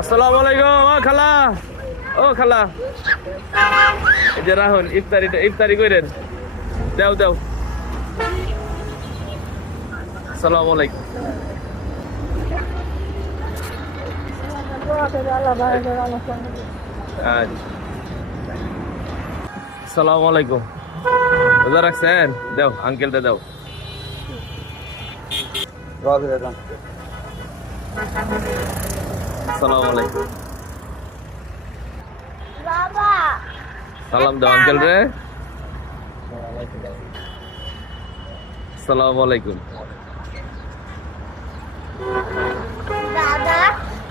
আসসালামু আলাইকুম। ও খালা, ও খালা, এই যে রাহুল ইফতারি করেন, দেও দেও। আসসালামু আলাইকুম। আসসালামু আলাইকুম। রোজা রাখছেন? দেও আঙ্কেলটা দেও। আসসালামু আলাইকুম। বাবা সালাম দাও আঙ্কেল রে। আসসালামু আলাইকুম। দাদা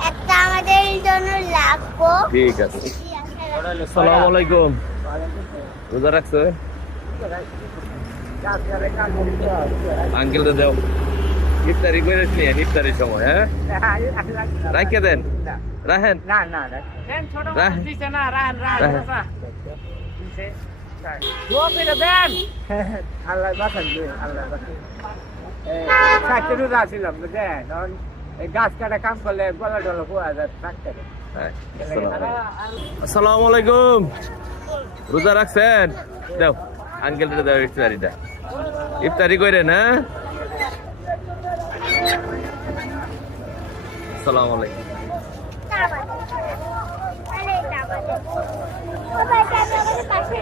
একটা আমাদের জন্য লাগবো। ঠিক আছে। আসসালামু আলাইকুম। রোজা রাখছো? আঙ্কেলটা দেও। ইফতারি করে নিয়ে ইফতারির সময়, হ্যাঁ রাখে দেন। রাহেন আল্লাহ বাঁচান আল্লাহ ছিলাম বুঝলেন গাছ কাটা কাম করলে গলা টলা পোয়া যায় থাকতে। আসসালামু আলাইকুম। রোজা রাখছেন? দেও আঙ্কেলটা দেও ইফতারিটা। ইফতারি করেন, হ্যাঁ। আসসালামু আলাইকুম। বাবা এটা আমাদের পাশে